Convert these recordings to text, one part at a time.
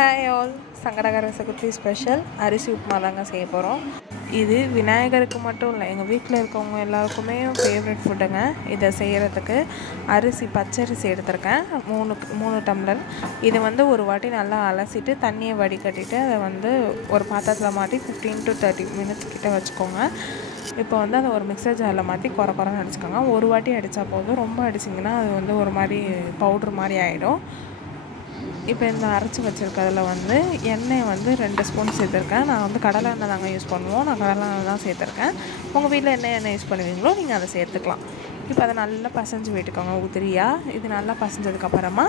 Hi all, Sankatahara Chaturthi special அரிசி உப்புமா தாங்க செய்ய போகிறோம். இது விநாயகருக்கு மட்டும் இல்லை, எங்கள் வீட்டில் இருக்கவங்க எல்லாருக்குமே ஃபேவரட் ஃபுட்டுங்க. இதை செய்கிறதுக்கு அரிசி பச்சரிசி எடுத்திருக்கேன், மூணு டம்ளர். இதை ஒரு வாட்டி நல்லா அலசிட்டு தண்ணியை வடிகட்டிட்டு அதை ஒரு பாத்திரத்தில் மாட்டி 15 to 30 மினிட்ஸ் கிட்ட வச்சுக்கோங்க. இப்போ அதை ஒரு மிக்சர் ஜாரில் மாற்றி குறைன்னு அடிச்சுக்கோங்க. ஒரு வாட்டி அடித்தா போதும், ரொம்ப அடிச்சிங்கன்னா அது ஒரு மாதிரி பவுட்ரு மாதிரி ஆகிடும். இப்போ இந்த அரைச்சி வச்சுருக்கிறதுல எண்ணெய் 2 ஸ்பூன் சேர்த்துருக்கேன். நான் கடலை எண்ணெய் தாங்க யூஸ் பண்ணுவோம். நான் கடலை எண்ணெய் தான் சேர்த்துருக்கேன். உங்கள் வீட்டில் என்ன எண்ணெய் யூஸ் பண்ணுவீங்களோ நீங்கள் அதை சேர்த்துக்கலாம். இப்போ அதை நல்லா பசைஞ்சு விட்டுக்கோங்க உதிரியாக. இது நல்லா பசைஞ்சதுக்கப்புறமா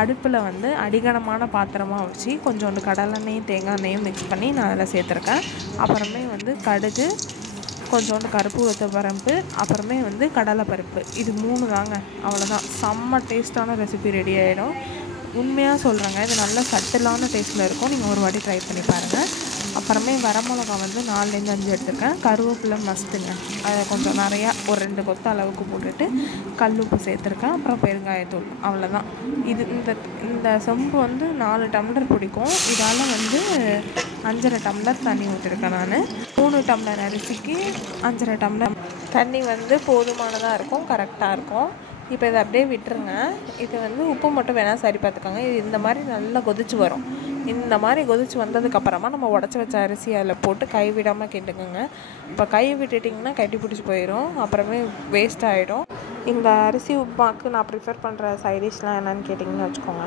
அடுப்பில் அடிகனமான பாத்திரமாக வச்சு கொஞ்சோண்டு கடலெண்ணெயும் தேங்காய் எண்ணெயும் மிக்ஸ் பண்ணி நான் அதில் சேர்த்துருக்கேன். அப்புறமே கடுகு, கொஞ்சோண்டு கருப்பு உளுத்தம் பருப்பு, அப்புறமே கடலைப்பருப்பு. இது 3 தாங்க, அவ்வளோதான். செம்ம டேஸ்ட்டான ரெசிபி ரெடி ஆகிடும். உண்மையாக சொல்கிறேங்க, இது நல்ல சட்டிலான டேஸ்ட்டில் இருக்கும். நீங்கள் ஒரு வாட்டி ட்ரை பண்ணி பாருங்கள். அப்புறமே வரமிளகா 4-5 எடுத்துருக்கேன். கருவேப்பிலை மஸ்ட்டுங்க, அதை கொஞ்சம் நிறையா ஒரு 2 கொத்து அளவுக்கு போட்டுட்டு கல்லுப்பு சேர்த்துருக்கேன். அப்புறம் பெருங்காயத்தூள், அவ்வளோதான். இது இந்த செம்பு 4 டம்ளர் பிடிக்கும். இதால் 5.5 டம்ளர் தண்ணி ஊற்றிருக்கேன் நான். 3 டம்ளர் அரிசிக்கு 5.5 டம்ளர் தண்ணி போதுமானதாக இருக்கும், கரெக்டாக இருக்கும். இப்போ இதை அப்படியே விட்டுருங்க. இது உப்பு மட்டும் வேணால் சரி பார்த்துக்கோங்க. இது இந்த மாதிரி நல்லா கொதிச்சு வரும். இந்த மாதிரி கொதிச்சு வந்ததுக்கப்புறமா நம்ம உடச்சி வச்ச அரிசி அதில் போட்டு கை விடாமல் கிண்டுக்குங்க. இப்போ கை விட்டுட்டிங்கன்னா கட்டி பிடிச்சி போயிடும், அப்புறமே வேஸ்ட் ஆகிடும். இந்த அரிசி உப்புமாக்கு நான் ப்ரிஃபர் பண்ணுற சைடிஷ்லாம் என்னென்னு கேட்டிங்கன்னு வச்சுக்கோங்க.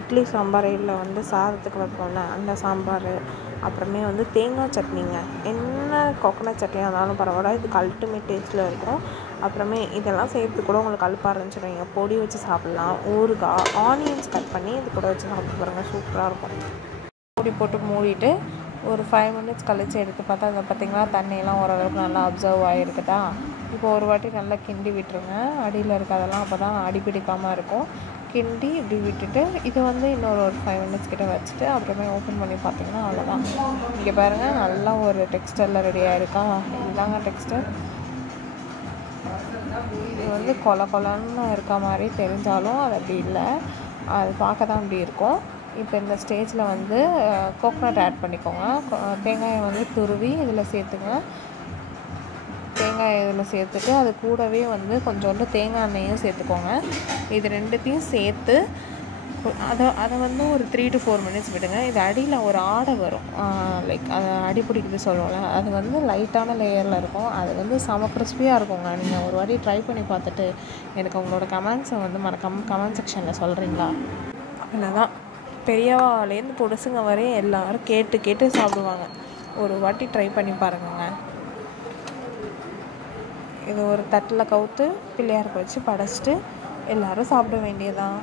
இட்லி சாம்பார், இல்லை சாதத்துக்கு வைப்போம்ல அந்த சாம்பார், அப்புறமே தேங்காய் சட்னிங்க. என்ன கோகனட் சட்னியாக இருந்தாலும் பரவாயில்ல, இதுக்கு அல்டிமேட் டேஸ்ட்டில் இருக்கும். அப்புறமே இதெல்லாம் செய்கிறதுக்கு கூட உங்களுக்கு அலுப்பாக இருந்துச்சு வைங்க, பொடி வச்சு சாப்பிட்லாம். ஊறுகாய், ஆனியன்ஸ் கட் பண்ணி இது கூட வச்சு சாப்பிட்டு பாருங்கள், சூப்பராக இருக்கும். பொடி போட்டு மூடிட்டு ஒரு 5 மினிட்ஸ் கழித்து எடுத்து பார்த்தா அதை பார்த்திங்கன்னா தண்ணியெல்லாம் ஓரளவுக்கு நல்லா அப்சர்வ் ஆகிருக்குதா. இப்போ ஒரு வாட்டி நல்லா கிண்டி விட்டுருங்க, அடியில் இருக்கிறதெல்லாம், அப்போ தான் அடி பிடிக்காமல் இருக்கும். கிண்டி இப்படி விட்டுட்டு இது இன்னொரு ஒரு 5 மினிட்ஸ் கிட்ட வச்சுட்டு அப்புறமே ஓப்பன் பண்ணி பார்த்திங்கன்னா அவ்வளோதான். இங்கே பாருங்கள், நல்லா ஒரு டெக்ஸ்டரில் ரெடி ஆகிருக்கா. இதுதாங்க டெக்ஸ்டர். இது கொலன்னு இருக்க மாதிரி தெரிஞ்சாலும் அது அப்படி இல்லை, அது பார்க்க தான் அப்படி இருக்கும். இப்போ இந்த ஸ்டேஜில் கோகனட் ஆட் பண்ணிக்கோங்க. தேங்காயை துருவி இதில் சேர்த்துங்க. தேங்காய் இதில் சேர்த்துட்டு அது கூடவே கொஞ்சோண்டு தேங்காய் எண்ணெயும் சேர்த்துக்கோங்க. இது ரெண்டுத்தையும் சேர்த்து அதை ஒரு 3 to 4 மினிட்ஸ் விடுங்க. இது அடியில் ஒரு ஆடை வரும், லைக் அதை அடி பிடிக்குது சொல்லுவோம்ல, அது லைட்டான லேயரில் இருக்கும். அது செம கிறிஸ்பியாக இருக்குங்க. நீங்கள் ஒரு வாட்டி ட்ரை பண்ணி பார்த்துட்டு எனக்கு உங்களோட கமெண்ட்ஸை மறக்காமல் கமெண்ட் செக்ஷனில் சொல்கிறீங்களா? அவ்வளோதான். பெரியவாலேருந்து பொடுசுங்க வரையும் எல்லோரும் கேட்டு சாப்பிடுவாங்க. ஒரு வாட்டி ட்ரை பண்ணி பாருங்கங்க. இது ஒரு தட்டில் கவுத்து பிள்ளையாருக்கு வச்சு படைச்சிட்டு எல்லோரும் சாப்பிட வேண்டியதான்.